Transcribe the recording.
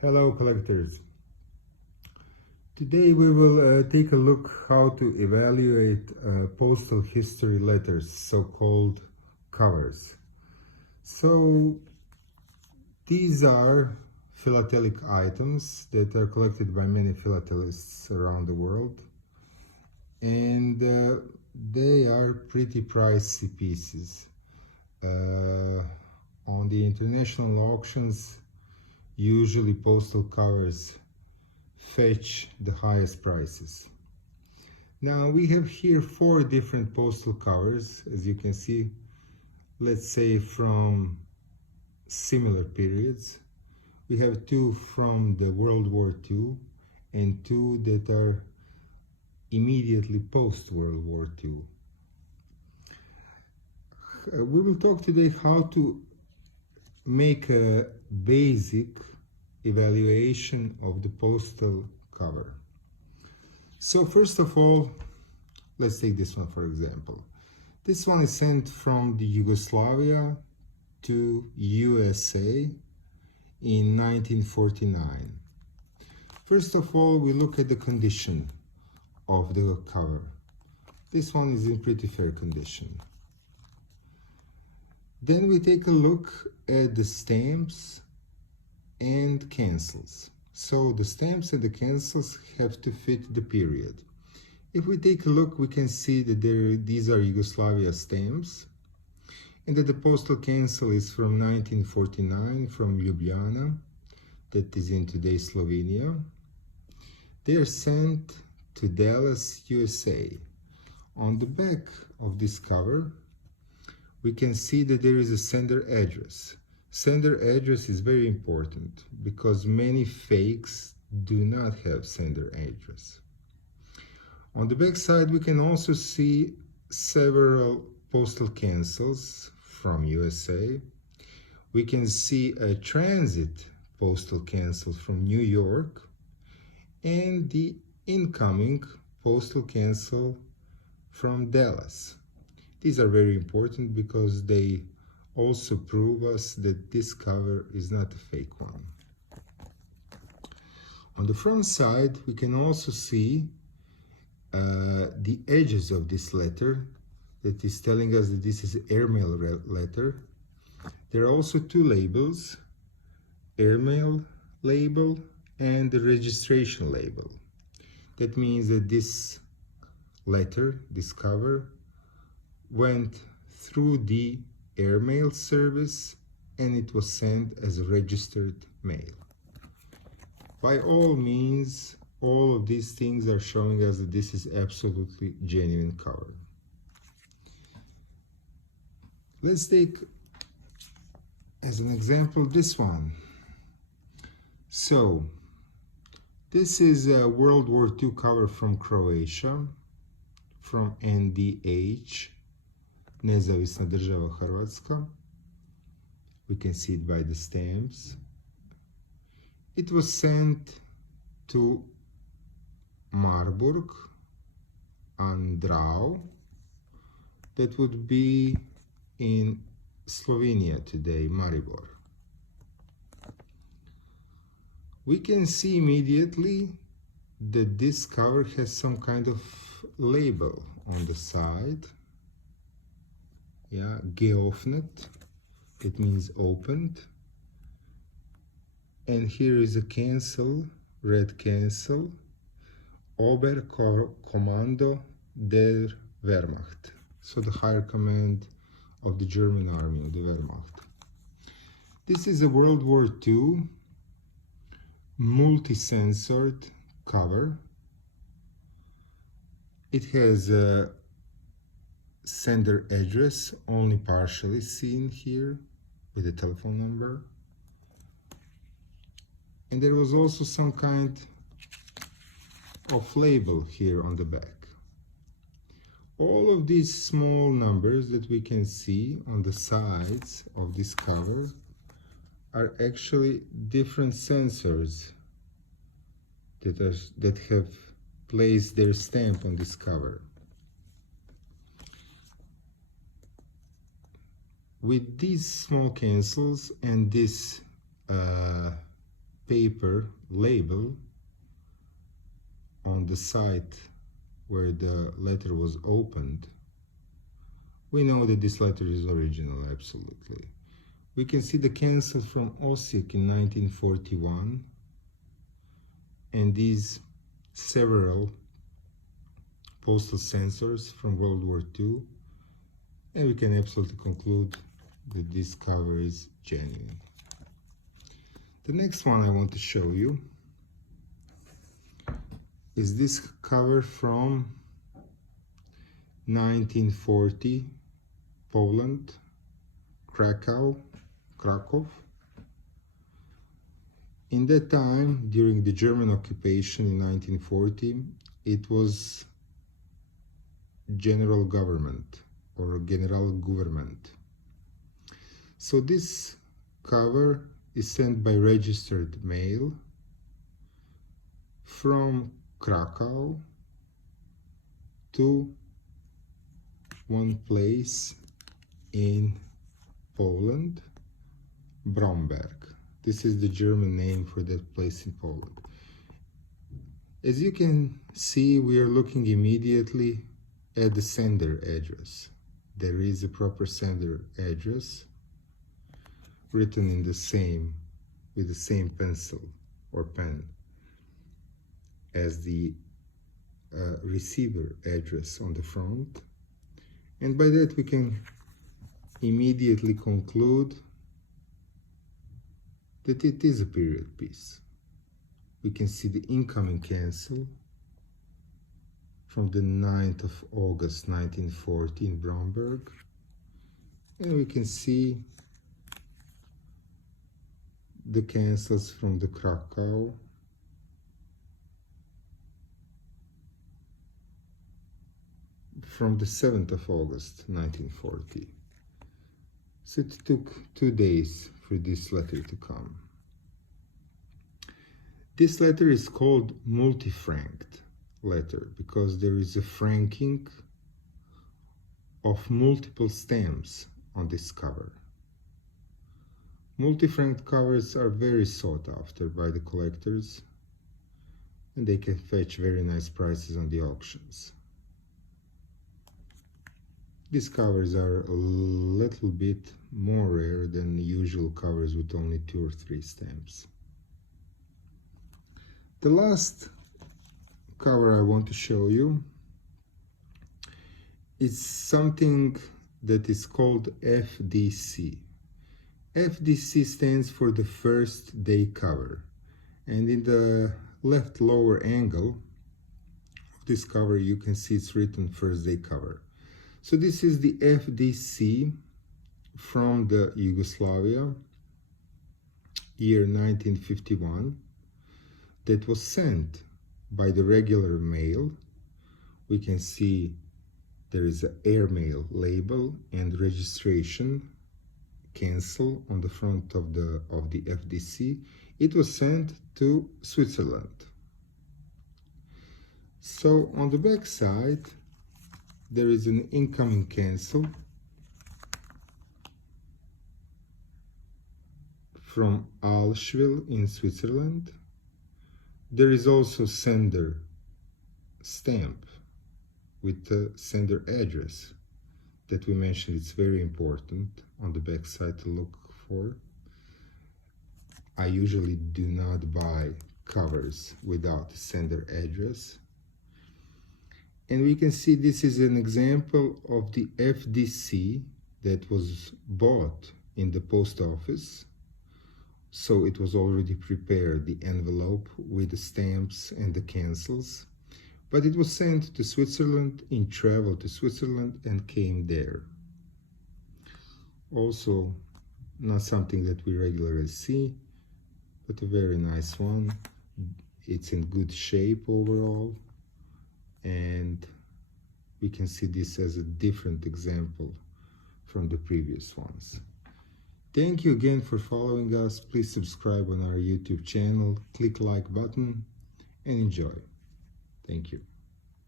Hello collectors. Today we will take a look how to evaluate postal history letters, so-called covers. So these are philatelic items that are collected by many philatelists around the world, and they are pretty pricey pieces. On the international auctions, usually postal covers fetch the highest prices. Now we have here 4 different postal covers, as you can see, let's say from similar periods. We have 2 from the World War II and 2 that are immediately post World War II. We will talk today how to make a basic evaluation of the postal cover. So first of all, let's take this one for example. This one is sent from the Yugoslavia to USA in 1949. First of all, we look at the condition of the cover. This one is in pretty fair condition. Then we take a look at the stamps and cancels. So the stamps and the cancels have to fit the period. If we take a look, we can see that these are Yugoslavia stamps, and that the postal cancel is from 1949 from Ljubljana, that is in today's Slovenia. They are sent to Dallas, USA. On the back of this cover, we can see that there is a sender address. Sender address is very important because many fakes do not have sender address. On the back side, we can also see several postal cancels from USA. We can see a transit postal cancel from New York and the incoming postal cancel from Dallas. These are very important because they also prove us that this cover is not a fake one. On the front side, we can also see the edges of this letter that is telling us that this is an airmail letter. There are also 2 labels, airmail label and the registration label. That means that this letter, this cover, went through the airmail service and it was sent as a registered mail. By all means, all of these things are showing us that this is absolutely genuine cover. Let's take as an example this one. So this is a World War II cover from Croatia, from NDH, Nezavisna država Hrvatska. We can see it by the stamps. It was sent to Marburg an Drau, that would be in Slovenia today, Maribor. We can see immediately that this cover has some kind of label on the side. Yeah, geöffnet, it means opened. And here is a cancel, red cancel, Oberkommando der Wehrmacht. So the higher command of the German army, the Wehrmacht. This is a World War II multi-censored cover. It has a sender address only partially seen here with a telephone number, and there was also some kind of label here on the back. All of these small numbers that we can see on the sides of this cover are actually different sensors that have placed their stamp on this cover. With these small cancels and this paper label on the site where the letter was opened, we know that this letter is original, absolutely. We can see the cancel from Osijek in 1941 and these several postal censors from World War II, and we can absolutely conclude that this cover is genuine. The next one I want to show you is this cover from 1940, Poland, Krakow. In that time, during the German occupation in 1940, it was general government or general government. So this cover is sent by registered mail from Krakow to one place in Poland, Bromberg. This is the German name for that place in Poland. As you can see, we are looking immediately at the sender address. There is a proper sender address written in with the same pencil or pen as the receiver address on the front, and by that we can immediately conclude that it is a period piece. We can see the incoming cancel from the 9th of August 1940 in Bromberg, and we can see the cancels from the Krakow from the 7th of August 1940. So it took 2 days for this letter to come. This letter is called multi-franked letter because there is a franking of multiple stamps on this cover. Multi-franked covers are very sought after by the collectors, and they can fetch very nice prices on the auctions. These covers are a little bit more rare than the usual covers with only 2 or 3 stamps. The last cover I want to show you is something that is called FDC. FDC stands for the first day cover, and in the left lower angle of this cover you can see it's written first day cover. So this is the FDC from the Yugoslavia, year 1951, that was sent by the regular mail. We can see there is an airmail label and registration cancel on the front of the FDC. It was sent to Switzerland. So on the back side there is an incoming cancel from Allschwil in Switzerland. There is also sender stamp with the sender address that we mentioned. It's very important on the back side to look for. I usually do not buy covers without sender address. And we can see this is an example of the FDC that was bought in the post office. So it was already prepared, the envelope with the stamps and the cancels. But it was sent to Switzerland, in travel to Switzerland, and came there. Also, not something that we regularly see, but a very nice one. It's in good shape overall, and we can see this as a different example from the previous ones. Thank you again for following us. Please subscribe on our YouTube channel, click like button, and enjoy. Thank you.